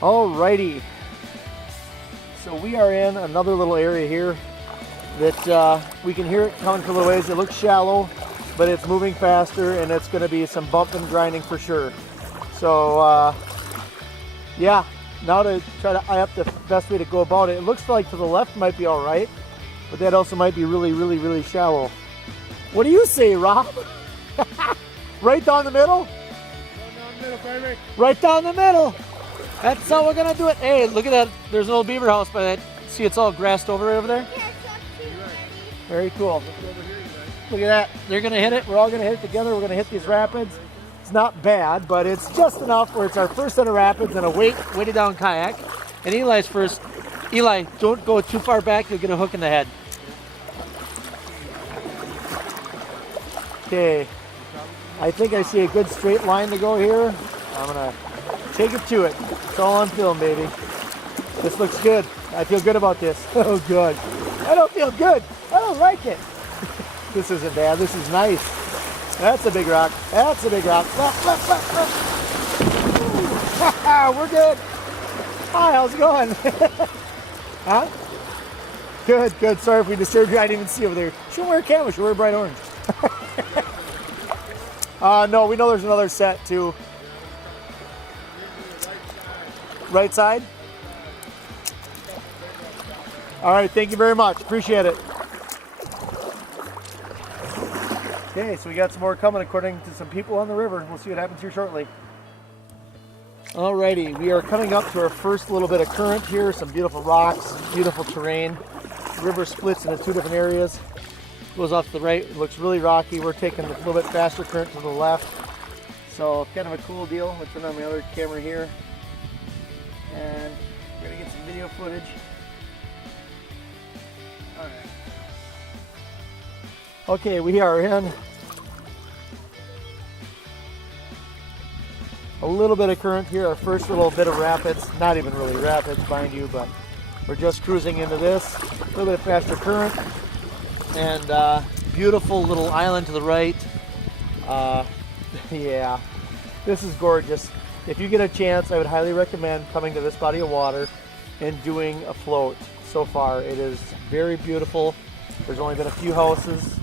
Alrighty. So we are in another little area here that we can hear it coming from a little ways. It looks shallow, but it's moving faster, and it's going to be some bump and grinding for sure. So yeah, now to try to eye up the best way to go about it. It looks like to the left might be all right, but that also might be really shallow. What do you say, Rob? Right down the middle? Right down the middle, baby. Right down the middle. That's how we're gonna do it. Hey, look at that. There's an old beaver house by that. See, it's all grassed over right over there? Yeah, it's up too, Very cool. Look over here, you guys. Look at that. They're gonna hit it. We're all gonna hit it together. We're gonna hit these rapids. It's not bad, but it's just enough where it's our first set of rapids and a weighted down kayak. And Eli's first. Eli, don't go too far back. You'll get a hook in the head. Okay. I think I see a good straight line to go here. I'm gonna take it to it. It's all on film, baby. This looks good. I feel good about this. Oh, good. I don't feel good. I don't like it. This isn't bad. This is nice. That's a big rock. That's a big rock. We're good. Hi, how's it going? Huh? Good, good. Sorry if we disturbed you. I didn't even see over there. Shouldn't wear a camera. Should wear bright orange. No, we know there's another set too. Right side? All right, thank you very much. Appreciate it. Okay, so we got some more coming according to some people on the river. We'll see what happens here shortly. Alrighty, we are coming up to our first little bit of current here. Some beautiful rocks, beautiful terrain. The river splits into two different areas. Goes off to the right, it looks really rocky. We're taking a little bit faster current to the left. So kind of a cool deal. Let's turn on my other camera here. And we're gonna get some video footage. All right. Okay, we are in a little bit of current here. Our first little bit of rapids. Not even really rapids, mind you, but we're just cruising into this. A little bit of faster current. And beautiful little island to the right. Yeah, this is gorgeous. If you get a chance, I would highly recommend coming to this body of water and doing a float. So far, it is very beautiful. There's only been a few houses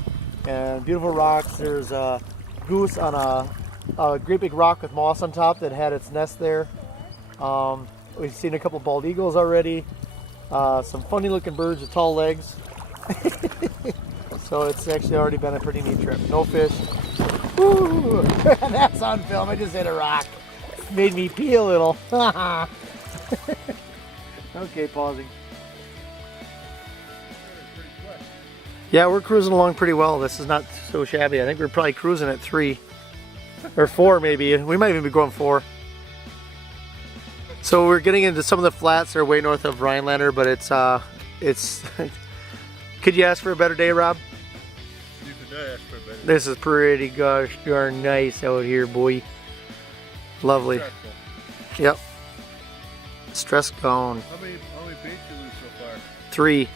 and beautiful rocks. There's a goose on a great big rock with moss on top that had its nest there. We've seen a couple bald eagles already. Some funny looking birds with tall legs. So it's actually already been a pretty neat trip. No fish. Woo! That's on film. I just hit a rock. Made me pee a little. Okay, pausing. Yeah, we're cruising along pretty well. This is not so shabby. I think we're probably cruising at 3 or 4 maybe. We might even be going 4. So we're getting into some of the flats that are way north of Rhinelander, but it's could you ask for a better day, Rob? You could ask for a better day. This is pretty gosh darn nice out here, boy. Lovely. Stressful. Yep. Stress gone. How many baits you lose so far? 3.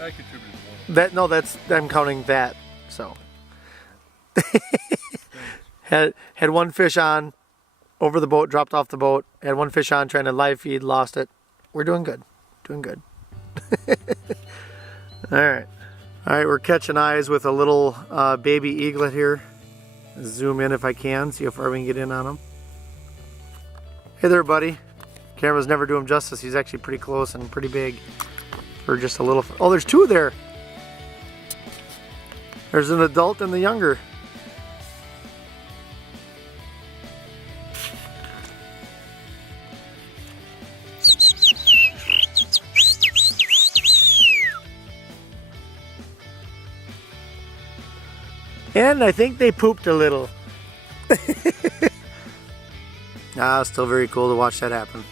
I contributed 1. That's I'm counting that. So had 1 fish on over the boat, dropped off the boat. Had 1 fish on trying to live feed, lost it. We're doing good. Doing good. All right, we're catching eyes with a little baby eaglet here. Zoom in if I can, see how far we can get in on him. Hey there, buddy. Cameras never do him justice. He's actually pretty close and pretty big for just a little. Oh, there's 2 there. There's an adult and the younger. And I think they pooped a little. Still very cool to watch that happen.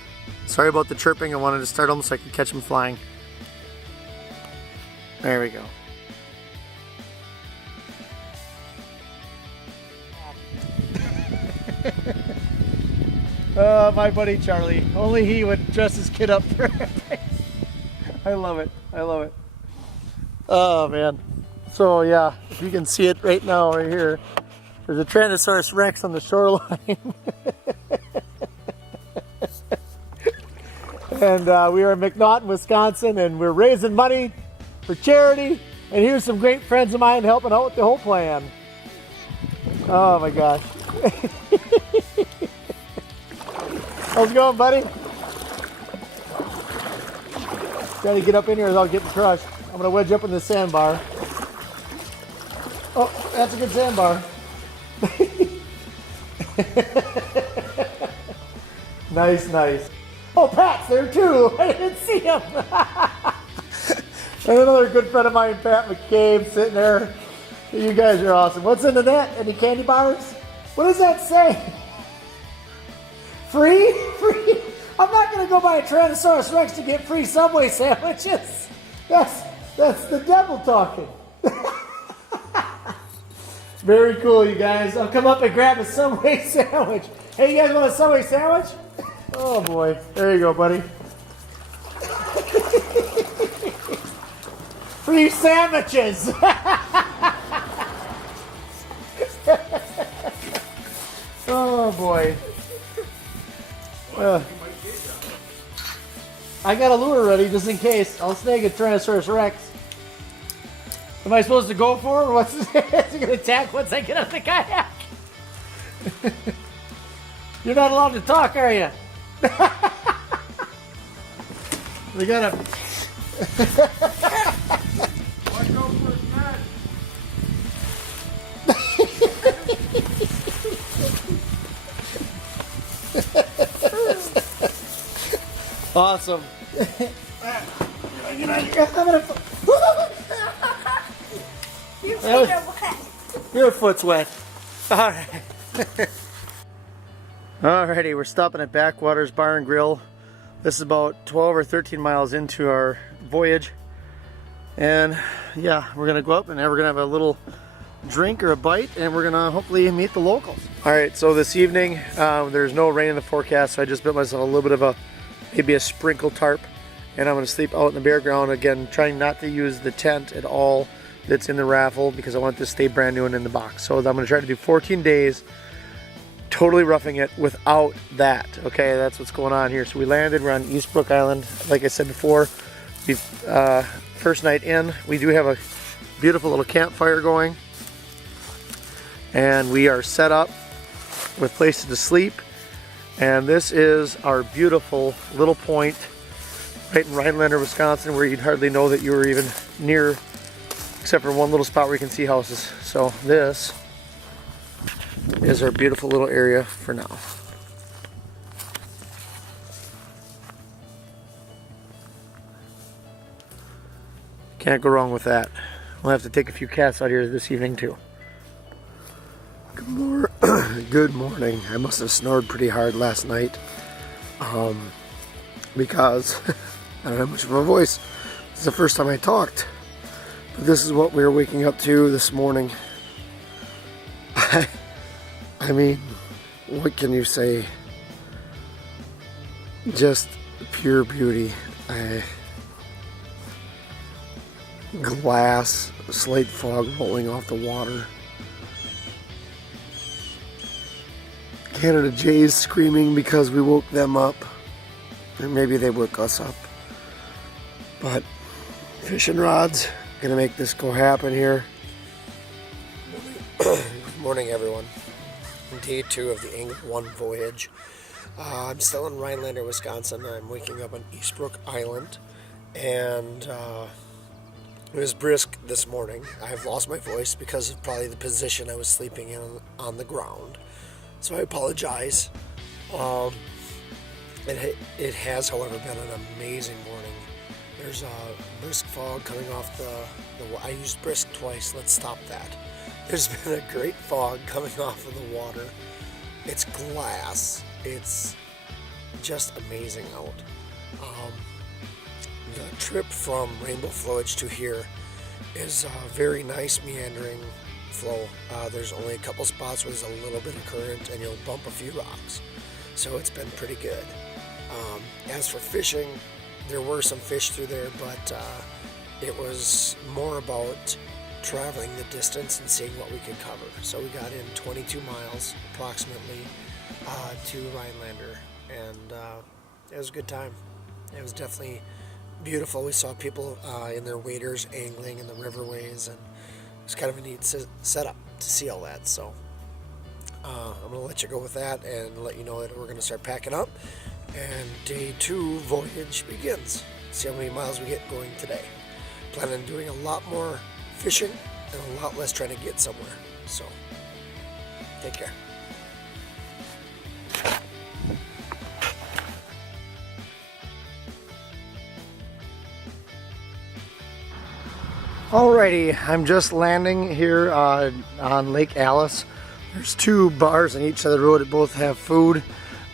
Sorry about the chirping. I wanted to start them so I could catch them flying. There we go. My buddy Charlie. Only he would dress his kid up for it. I love it. I love it. Oh man. So yeah, if you can see it right now, right here, there's a Tyrannosaurus Rex on the shoreline. And we are in McNaughton, Wisconsin, and we're raising money for charity. And here's some great friends of mine helping out with the whole plan. Oh my gosh. How's it going, buddy? Trying to get up in here without getting crushed. I'm gonna wedge up in this sandbar. Oh, that's a good sandbar. Nice, nice. Oh, Pat's there too. I didn't see him. And another good friend of mine, Pat McCabe, sitting there. You guys are awesome. What's in the net? Any candy bars? What does that say? Free? Free? I'm not going to go buy a Tyrannosaurus Rex to get free Subway sandwiches. That's the devil talking. Very cool, you guys. I'll come up and grab a Subway sandwich. Hey, you guys want a Subway sandwich? Oh boy. There you go, buddy. Free sandwiches. Oh boy. I got a lure ready just in case. I'll snag a Tyrannosaurus Rex. Am I supposed to go for it, or what's is he gonna attack once I get out of the kayak? You're not allowed to talk, are you? We gotta. Watch out for his net. Awesome. Your foot's wet. Alright. Alrighty, we're stopping at Backwaters Bar and Grill. This is about 12 or 13 miles into our voyage. And yeah, we're gonna go up and then we're gonna have a little drink or a bite, and we're gonna hopefully meet the locals. Alright, so this evening, there's no rain in the forecast, so I just built myself a little bit of maybe a sprinkle tarp, and I'm gonna sleep out in the bare ground again, trying not to use the tent at all that's in the raffle because I want this to stay brand new and in the box. So I'm gonna try to do 14 days totally roughing it without that. Okay, that's what's going on here. So we landed, we're on Eastbrook Island. Like I said before, we first night in, we do have a beautiful little campfire going, and we are set up with places to sleep. And this is our beautiful little point right in Rhinelander, Wisconsin, where you'd hardly know that you were even near, except for one little spot where you can see houses. So this is our beautiful little area for now. Can't go wrong with that. We'll have to take a few cats out here this evening too. Good morning. I must have snored pretty hard last night because I don't have much of a voice. It's the first time I talked. But this is what we were waking up to this morning. I mean, what can you say? Just pure beauty. Glass, slate fog rolling off the water. Canada jays screaming because we woke them up. And maybe they woke us up. But fishing rods, gonna make this go happen here. Good morning, everyone. Day 2 of the Angler 1 voyage. I'm still in Rhinelander, Wisconsin. I'm waking up on Eastbrook Island, and it was brisk this morning. I've lost my voice because of probably the position I was sleeping in on the ground, so I apologize. It has, however, been an amazing morning. There's a brisk fog coming off I used brisk twice. Let's stop that. There's been a great fog coming off of the water. It's glass. It's just amazing out. The trip from Rainbow Flowage to here is a very nice meandering flow. There's only a couple spots where there's a little bit of current and you'll bump a few rocks. So it's been pretty good. As for fishing, there were some fish through there, but it was more about traveling the distance and seeing what we could cover. So we got in 22 miles approximately to Rhinelander, and it was a good time. It was definitely beautiful. We saw people in their waders angling in the riverways, and it was kind of a neat setup to see all that. So I'm going to let you go with that and let you know that we're going to start packing up, and day 2 voyage begins. See how many miles we get going today. Planning on doing a lot more fishing and a lot less trying to get somewhere. So take care. Alrighty, I'm just landing here on Lake Alice. There's 2 bars on each side of the road that both have food.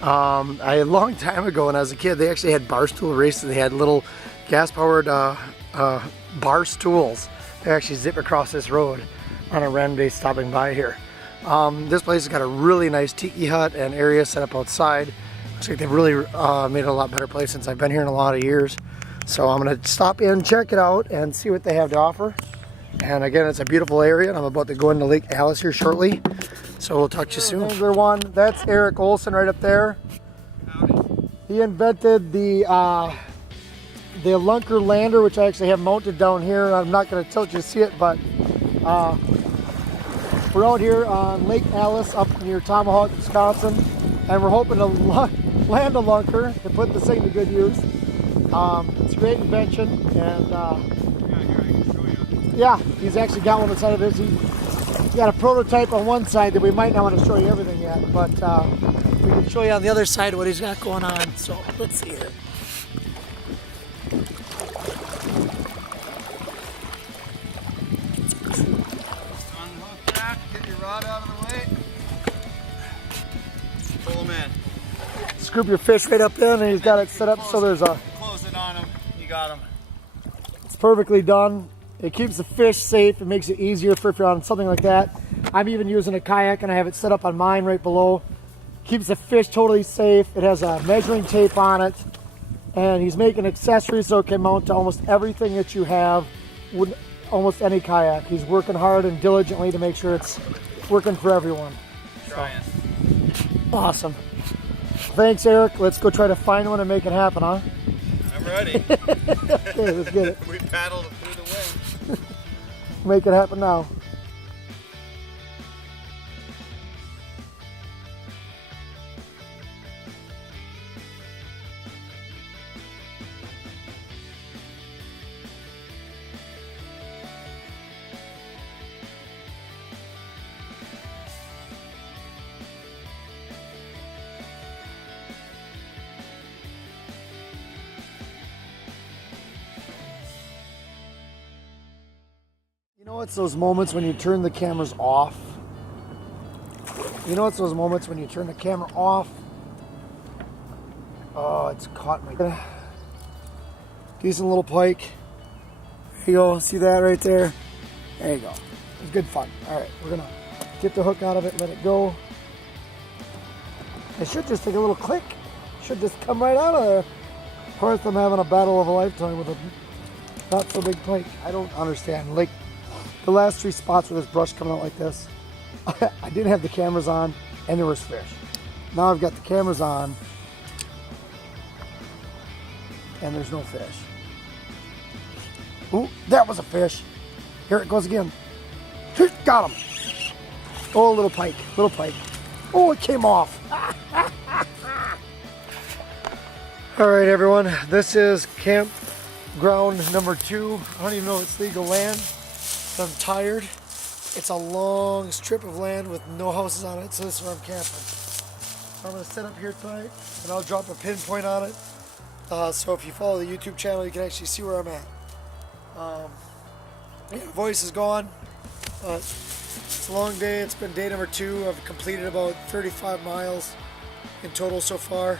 A long time ago when I was a kid, they actually had bar stool races. They had little gas-powered bar stools. They actually zip across this road on a random day stopping by here. This place has got a really nice tiki hut and area set up outside. Looks like they've really made it a lot better place since I've been here in a lot of years. So I'm going to stop in, check it out, and see what they have to offer. And again, it's a beautiful area, and I'm about to go into Lake Alice here shortly. So we'll talk to you soon. Angler 1, that's Eric Olson right up there. Howdy. He invented the Lunker Lander, which I actually have mounted down here. I'm not going to tilt you to see it, but we're out here on Lake Alice up near Tomahawk, Wisconsin, and we're hoping to land a lunker to put this thing to good use. It's a great invention, and Yeah, here, I can show you. yeah, he's actually got one inside of his. He's got a prototype on one side that we might not want to show you everything yet, but we can show you on the other side what he's got going on. So let's see here. Unhook that, get your rod out of the way. Pull them in. Scoop your fish right up in, and he's got it set up so there's a. Close it on them. You got them. It's perfectly done. It keeps the fish safe. It makes it easier for if you're on something like that. I'm even using a kayak, and I have it set up on mine right below. Keeps the fish totally safe. It has a measuring tape on it, and he's making accessories so it can mount to almost everything that you have with almost any kayak. He's working hard and diligently to make sure it's working for everyone. Trying. Awesome. Thanks, Eric. Let's go try to find one and make it happen, huh? I'm ready. Okay, let's get it. We paddled through the wind. Make it happen now. You know, it's those moments when you turn the cameras off. You know, it's those moments when you turn the camera off. Oh, it's caught my decent little pike. There you go. See that right there? There you go. It's good fun. All right, we're gonna get the hook out of it, let it go. It should just take a little click. Should just come right out of there. Of course, I'm having a battle of a lifetime with a not so big pike. I don't understand. Like, the last 3 spots with this brush coming out like this, I didn't have the cameras on and there was fish. Now I've got the cameras on and there's no fish. Ooh, that was a fish. Here it goes again. Got him. Oh, little pike, little pike. Oh, it came off. All right, everyone, this is campground number 2. I don't even know if it's legal land. I'm tired. It's a long strip of land with no houses on it, so this is where I'm camping. I'm going to set up here tonight, and I'll drop a pinpoint on it. So if you follow the YouTube channel, you can actually see where I'm at. Yeah, voice is gone, but it's a long day. It's been day number 2. I've completed about 35 miles in total so far.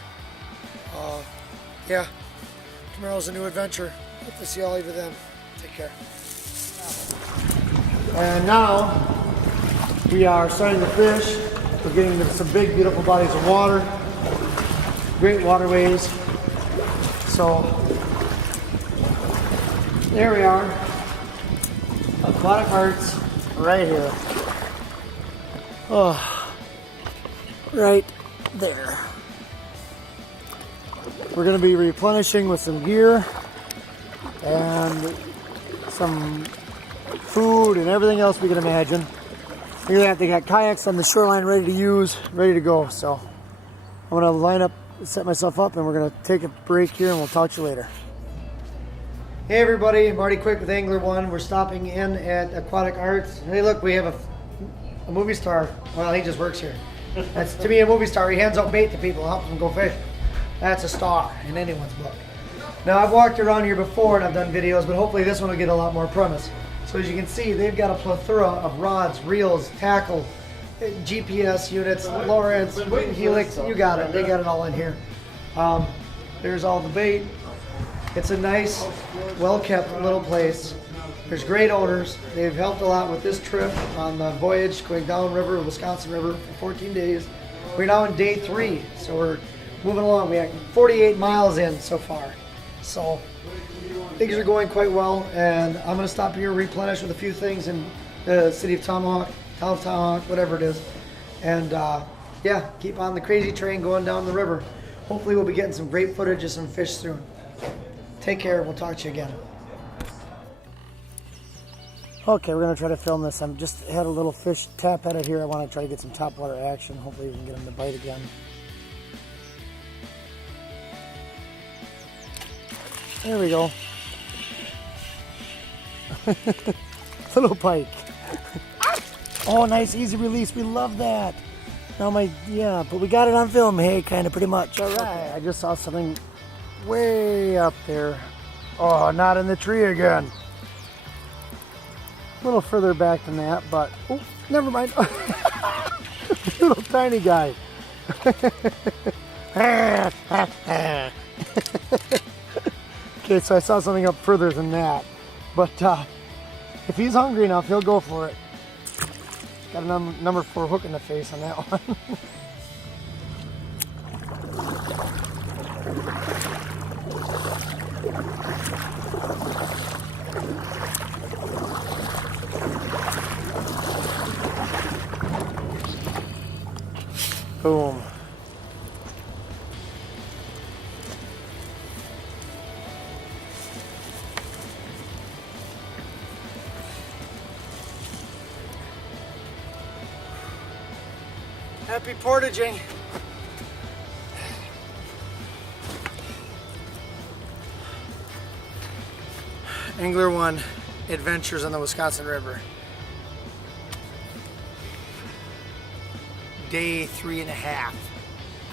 Yeah, tomorrow's a new adventure. Hope to see all of you then. Take care. And now we are starting to fish. We're getting into some big, beautiful bodies of water, great waterways. So there we are, Aquatic Hearts right here. Oh, right there. We're going to be replenishing with some gear and some food and everything else we can imagine. Look at that, they got kayaks on the shoreline ready to use, ready to go. So I'm going to line up, set myself up, and we're going to take a break here and we'll talk to you later. Hey everybody, Marty Quick with Angler One. We're stopping in at Aquatic Arts. Hey look, we have a movie star. Well, he just works here. That's to me a movie star. He hands out bait to people, helps them go fish. That's a star in anyone's book. Now I've walked around here before and I've done videos, but hopefully this one will get a lot more premise. So as you can see, they've got a plethora of rods, reels, tackle, GPS units, Lawrence, Helix, you got it. They got it all in here. There's all the bait. It's a nice, well-kept little place. There's great owners. They've helped a lot with this trip on the voyage going down river, Wisconsin River for 14 days. We're now in day 3, so we're moving along. We have 48 miles in so far. So things are going quite well, and I'm going to stop here, replenish with a few things in the city of Tomahawk, town of Tomahawk, whatever it is. And yeah, keep on the crazy train going down the river. Hopefully we'll be getting some great footage of some fish soon. Take care, we'll talk to you again. Okay, we're going to try to film this. I'm just had a little fish tap at it here. I want to try to get some topwater action. Hopefully we can get him to bite again. There we go. Little pike. Oh, nice, easy release. We love that. Now yeah, but we got it on film. Hey, kind of pretty much. All right. I just saw something way up there. Oh, not in the tree again. A little further back than that, but oh, never mind. Little tiny guy. Okay, so I saw something up further than that, but if he's hungry enough, he'll go for it. Got a number 4 hook in the face on that one. Boom. Happy portaging. Angler One Adventures on the Wisconsin River. Day 3.5.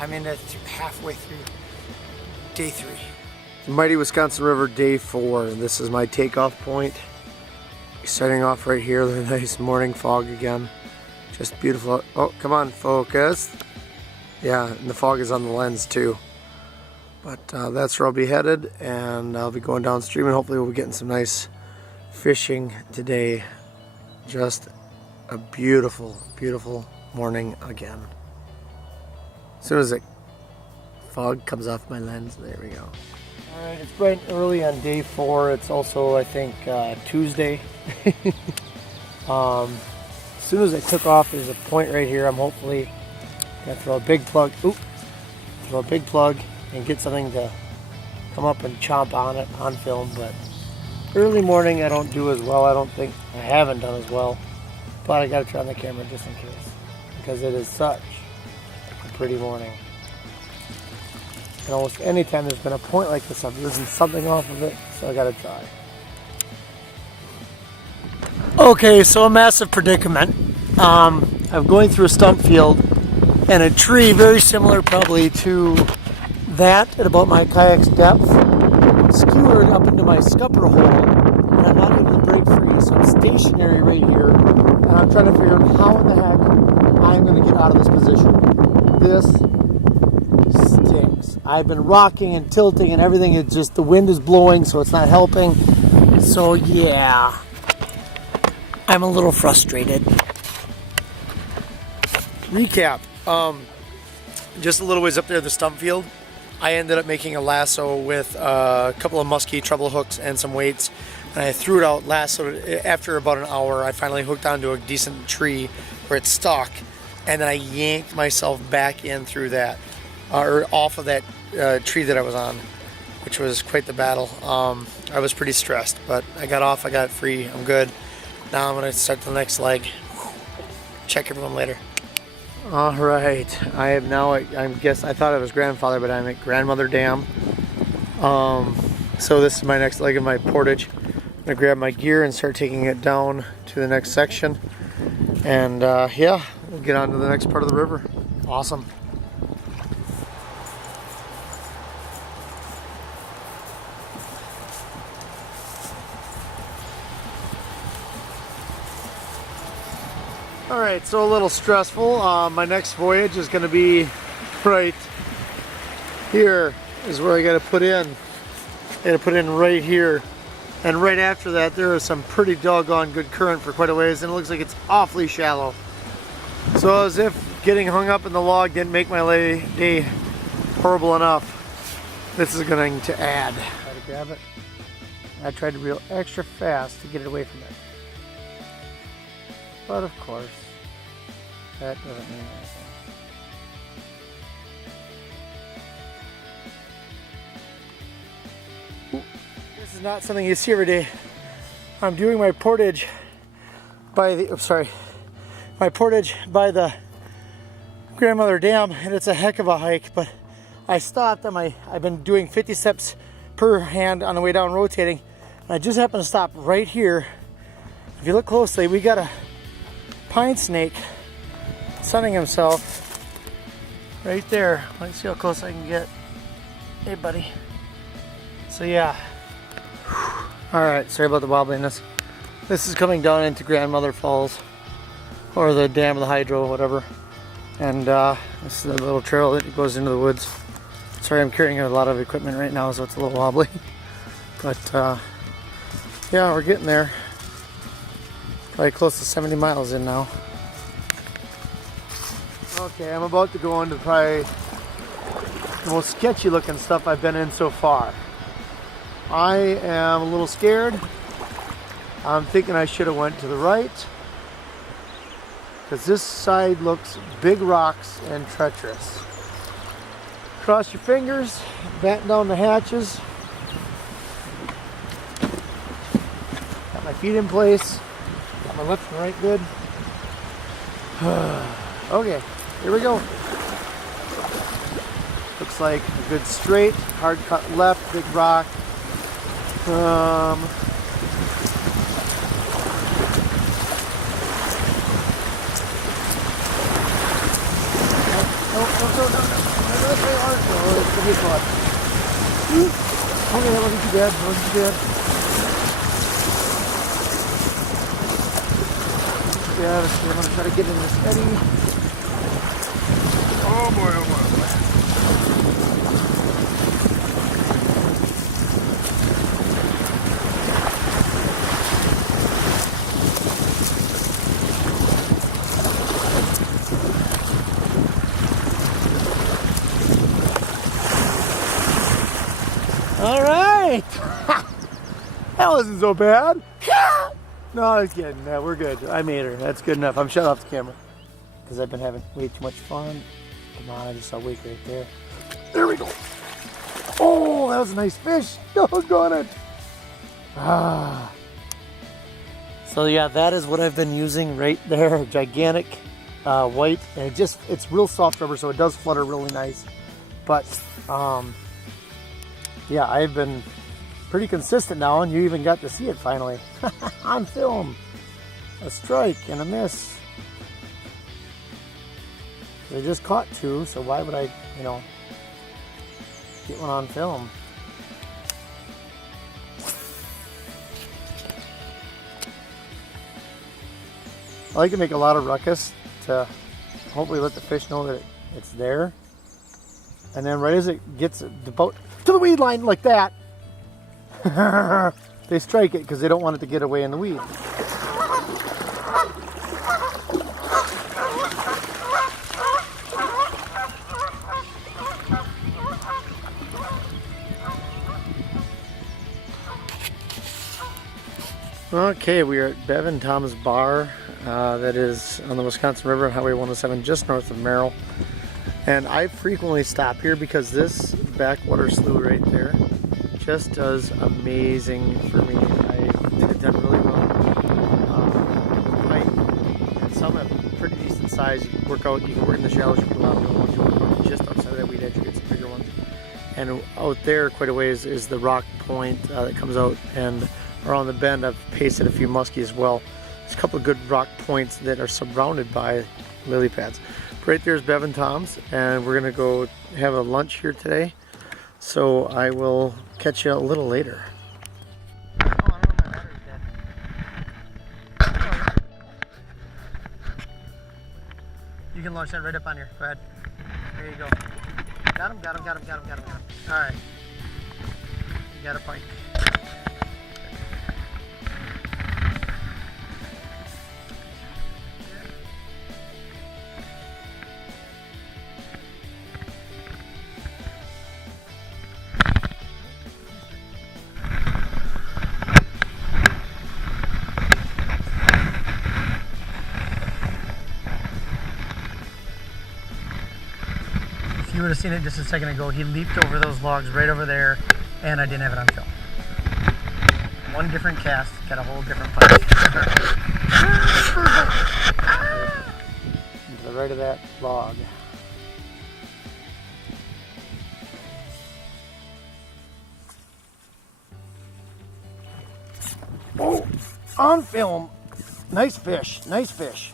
I'm in halfway through day 3. Mighty Wisconsin River, day 4. This is my takeoff point. Starting off right here, the nice morning fog again. Just beautiful. Oh, come on, focus. Yeah, and the fog is on the lens too. But that's where I'll be headed, and I'll be going downstream, and hopefully we'll be getting some nice fishing today. Just a beautiful, beautiful morning again. As soon as the fog comes off my lens, there we go. All right, it's bright and early on day 4. It's also, I think, Tuesday. As soon as I took off, there's a point right here. I'm hopefully gonna throw a big plug. Oop! Throw a big plug and get something to come up and chomp on it on film. But early morning, I don't do as well. I don't think I haven't done as well. But I gotta try on the camera just in case, because it is such a pretty morning. And almost any time there's been a point like this, I've risen something off of it, so I gotta try. Okay, so a massive predicament. I'm going through a stump field and a tree very similar probably to that at about my kayak's depth skewered up into my scupper hole, and I'm not able to break free, so I'm stationary right here, and I'm trying to figure out how in the heck I'm going to get out of this position. This stinks. I've been rocking and tilting and everything. It's just the wind is blowing, so it's not helping. So yeah, I'm a little frustrated. Recap. Just a little ways up there, the stump field, I ended up making a lasso with a couple of musky treble hooks and some weights, and I threw it out, lassoed it. After about an hour, I finally hooked onto a decent tree where it stuck, and then I yanked myself back in through that. or off of that tree that I was on, which was quite the battle. I was pretty stressed, but I got off, I got free, I'm good. Now I'm gonna start the next leg. Check everyone later. All right, I have now, I thought I was grandfather, but I'm at Grandmother Dam. So this is my next leg of my portage. I'm gonna grab my gear and start taking it down to the next section. And yeah, we'll get on to the next part of the river. Awesome. All right, so a little stressful. My next voyage is gonna be right here is where I gotta put in. I gotta put in right here. And right after that, there is some pretty doggone good current for quite a ways, and it looks like it's awfully shallow. So as if getting hung up in the log didn't make my day horrible enough, this is going to add. Try to grab it. I tried to reel extra fast to get it away from it. But of course, that doesn't mean anything. This is not something you see every day. I'm doing my portage by the, my portage by the Grandmother Dam, and it's a heck of a hike, but I stopped on I've been doing 50 steps per hand on the way down rotating, and I just happened to stop right here. If you look closely, we got a pine snake sunning himself right there. Let's see how close I can get. Hey buddy. So yeah. Alright, sorry about the wobbliness. This is coming down into Grandmother Falls, or the dam of the hydro, whatever. And this is a little trail that goes into the woods. Sorry, I'm carrying a lot of equipment right now, so it's a little wobbly. But yeah, we're getting there. Probably close to 70 miles in now. Okay, I'm about to go into probably the most sketchy looking stuff I've been in so far. I am a little scared. I'm thinking I should have went to the right, because this side looks big rocks and treacherous. Cross your fingers, batten down the hatches. Got my feet in place. Got my left and right good. Okay, here we go. Looks like a good straight, hard cut left, big rock. Oh, it's gonna be fun. Okay, that wasn't too bad. That wasn't too bad. Yeah, let's see. I'm gonna try to get in this eddy. Oh boy, oh boy, oh boy. All right. That wasn't so bad. No, I was kidding. No, we're good. I made her. That's good enough. I'm shut off the camera because I've been having way too much fun. Come on, I just saw Wake right there. There we go. Oh, that was a nice fish. Doggone it. Ah. So yeah, that is what I've been using right there. Gigantic white, and it's real soft rubber, so it does flutter really nice. But yeah, I've been pretty consistent now, and you even got to see it finally on film. A strike and a miss. They just caught two, so why would I, get one on film? I like to make a lot of ruckus to hopefully let the fish know that it's there. And then right as it gets the boat to the weed line like that, they strike it because they don't want it to get away in the weed. Okay, we are at Bev and Tom's Bar. That is on the Wisconsin River, Highway 107, just north of Merrill. And I frequently stop here because this backwater slough right there just does amazing for me. I've done really well. And some have pretty decent size. You can work in the shallows, you can allow the ones you work out just outside of that weed edge, you get some bigger ones. And out there quite a ways is the rock point that comes out, and around the bend I've pasted a few muskie as well. There's a couple of good rock points that are surrounded by lily pads. Right there is Bev and Tom's, and we're gonna go have a lunch here today. So I will catch you a little later. Oh, I don't know, my battery's dead. You can launch that right up on here. Go ahead. There you go. Got him. All right. You got a pike. You would have seen it just a second ago. He leaped over those logs right over there, and I didn't have it on film. One different cast, got a whole different punch. To the right of that log. Oh, on film. Nice fish, nice fish.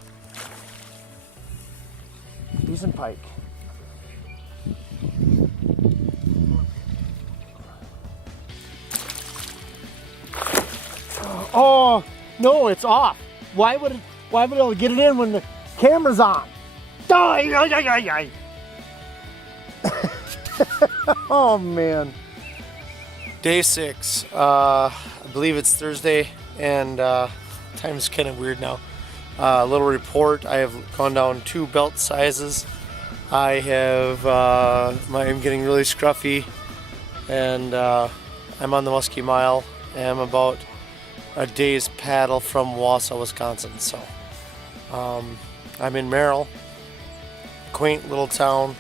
Decent pike. Oh no, it's off. Why would it get it in when the camera's on? Oh man. Day 6. I believe it's Thursday, and time's kind of weird now. A little report. I have gone down 2 belt sizes. I have I'm getting really scruffy, and I'm on the Muskie Mile, and I'm about a day's paddle from Wausau, Wisconsin. So I'm in Merrill, quaint little town,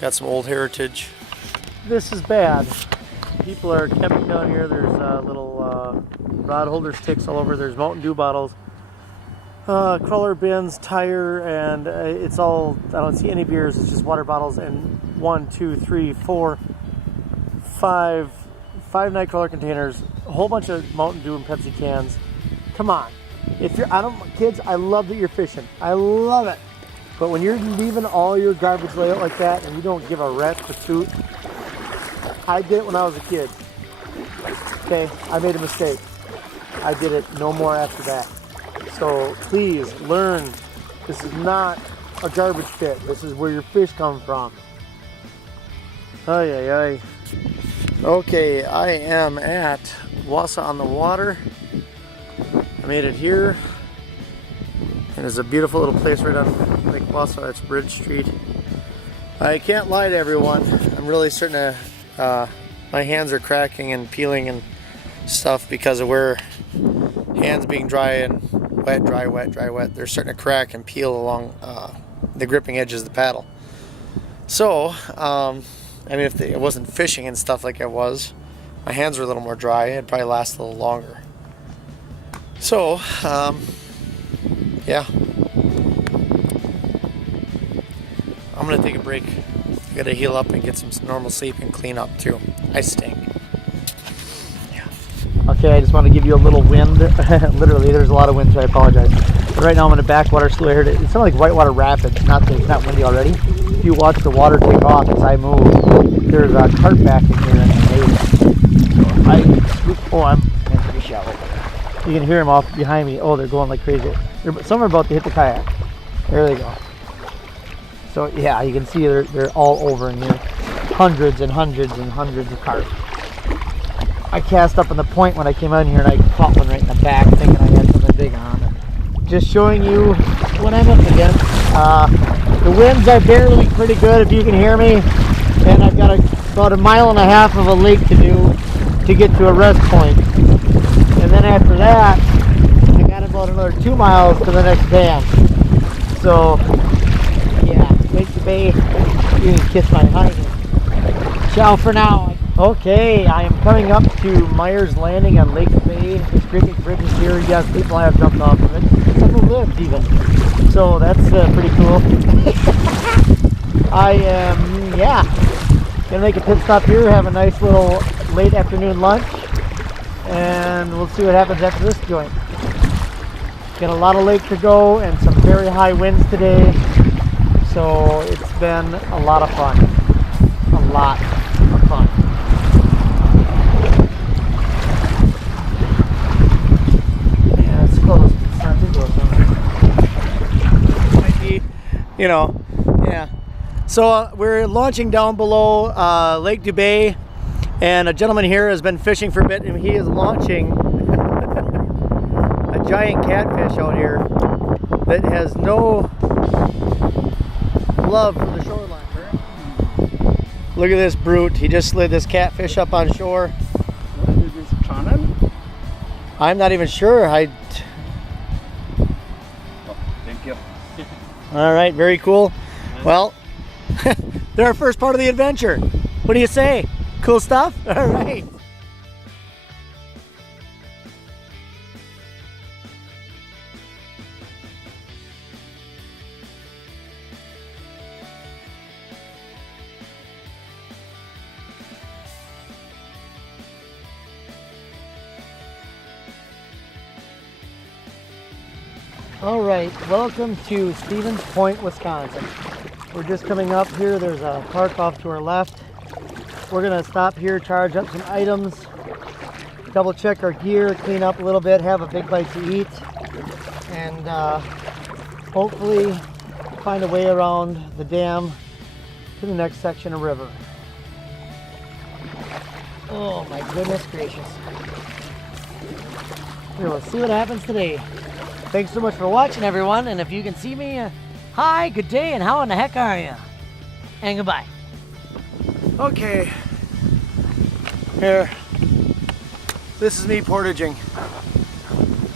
got some old heritage. This is bad. People are camping down here. There's little rod holder sticks all over. There's Mountain Dew bottles, crawler bins, tire, and it's all, I don't see any beers, it's just water bottles, and 1, 2, 3, 4, 5 Nightcrawler containers, a whole bunch of Mountain Dew and Pepsi cans. Come on. If you're, kids, I love that you're fishing. I love it. But when you're leaving all your garbage layout like that and you don't give a rat's pursuit, I did it when I was a kid. Okay, I made a mistake. I did it no more after that. So please learn, this is not a garbage pit. This is where your fish come from. Ay, ay, ay. Okay, I am at Wausau on the Water. I made it here. And it's a beautiful little place right on Lake Wausau. That's Bridge Street. I can't lie to everyone. I'm really starting to, my hands are cracking and peeling and stuff because of where hands being dry and wet, dry, wet, dry, wet. They're starting to crack and peel along the gripping edges of the paddle. So, I mean, if it wasn't fishing and stuff like I was, my hands were a little more dry, it'd probably last a little longer. So, yeah. I'm going to take a break. I got to heal up and get some normal sleep and clean up too. I stink. Yeah. Okay, I just want to give you a little wind. Literally, there's a lot of wind, so I apologize. But right now I'm in a backwater slough. I heard it. It sounded like whitewater rapids. It's not windy already. If you watch the water take off as I move, there's a cart back in here and I'm pretty shallow. You can hear them off behind me. Oh, they're going like crazy. Some are about to hit the kayak. There they go. So yeah, you can see they're all over in here. Hundreds and hundreds and hundreds of carp. I cast up on the point when I came out here and I caught one right in the back thinking I had something big on. Just showing you what I'm up against. The winds are barely pretty good if you can hear me. And I've got about 1.5 miles of a lake to do to get to a rest point. And then after that, I got about another 2 miles to the next dam. So, yeah, make the Bay. You can kiss my hiding. Ciao for now. Okay, I am coming up to Myers Landing on Lake Bay. This great big bridge is here. Yes, people have jumped off of it. Some have lived even. So that's pretty cool. I am, yeah, gonna make a pit stop here, have a nice little late afternoon lunch, and we'll see what happens after this joint. Got a lot of lake to go and some very high winds today, so it's been a lot of fun. A lot of fun. Yeah, it's close. It's not too close. Might be, you know, yeah. So we're launching down below Lake Dubay, and a gentleman here has been fishing for a bit, and he is launching a giant catfish out here that has no love for the shoreline. Look at this brute. He just slid this catfish up on shore. Is this Chanan? I'm not even sure. Oh, thank you. All right, very cool. Well, they're our first part of the adventure. What do you say? Cool stuff? All right. All right, welcome to Stevens Point, Wisconsin. We're just coming up here. There's a park off to our left. We're gonna stop here, charge up some items, double check our gear, clean up a little bit, have a big bite to eat, and hopefully find a way around the dam to the next section of river. Oh my goodness gracious. Here, we'll see what happens today. Thanks so much for watching, everyone, and if you can see me, hi, good day, and how in the heck are you? And goodbye. Okay, here, this is me portaging.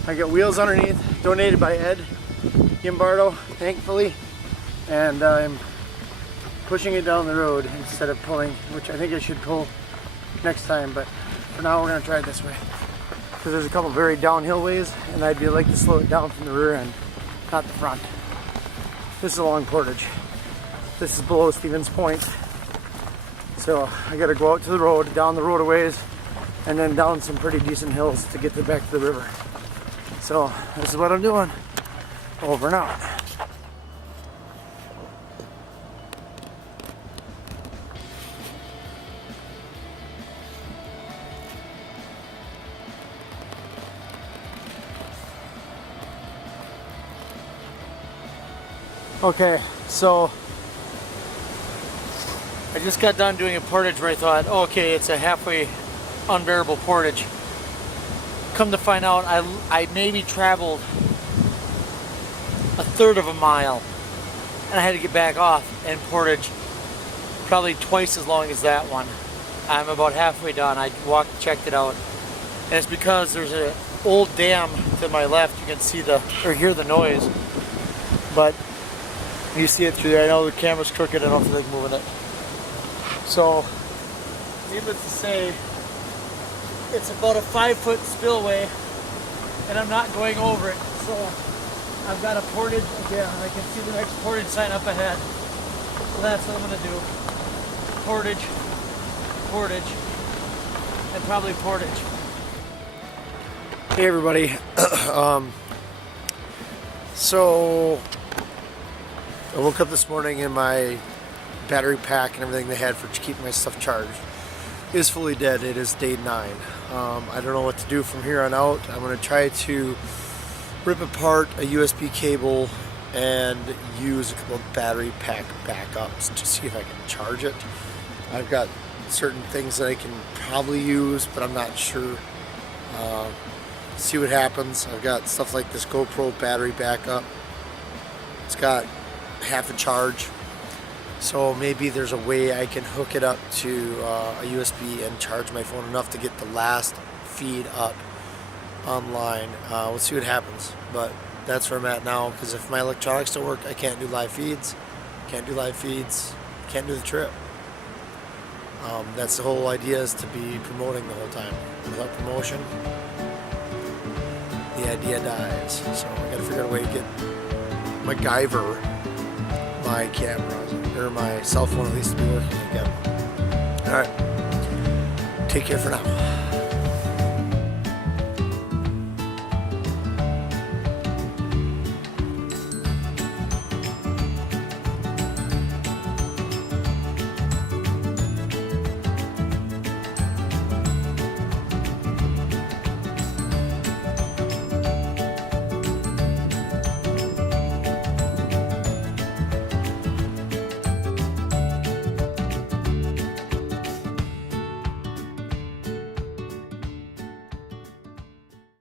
I got wheels underneath, donated by Ed Gimbardo, thankfully, and I'm pushing it down the road instead of pulling, which I think I should pull next time, but for now we're going to try it this way. Because there's a couple very downhill ways, and I'd like to slow it down from the rear end, not the front. This is a long portage. This is below Stevens Point. So I gotta go out to the road, down the road a ways, and then down some pretty decent hills to get back to the river. So this is what I'm doing. Over and out. Okay, so I just got done doing a portage where I thought, oh, okay, it's a halfway unbearable portage. Come to find out, I maybe traveled a third of a mile, and I had to get back off and portage probably twice as long as that one. I'm about halfway done. I walked, checked it out, and it's because there's an old dam to my left. You can see or hear the noise, but you see it through there. I know the camera's crooked. I don't feel like moving it. So, needless to say, it's about a 5-foot spillway, and I'm not going over it. So, I've got a portage again. I can see the next portage sign up ahead. So that's what I'm going to do. Portage, portage, and probably portage. Hey everybody. So I woke up this morning and my battery pack and everything they had for keeping my stuff charged is fully dead. It is day 9. I don't know what to do from here on out. I'm going to try to rip apart a USB cable and use a couple of battery pack backups to see if I can charge it. I've got certain things that I can probably use, but I'm not sure. See what happens. I've got stuff like this GoPro battery backup. It's got half a charge, so maybe there's a way I can hook it up to a USB and charge my phone enough to get the last feed up online. We'll see what happens, but that's where I'm at now, because if my electronics don't work, I can't do live feeds, can't do live feeds, can't do the trip. That's the whole idea, is to be promoting the whole time. Without promotion, the idea dies. So I gotta figure out a way to get MacGyver my camera, or my cell phone at least, to be working again. Alright, take care for now.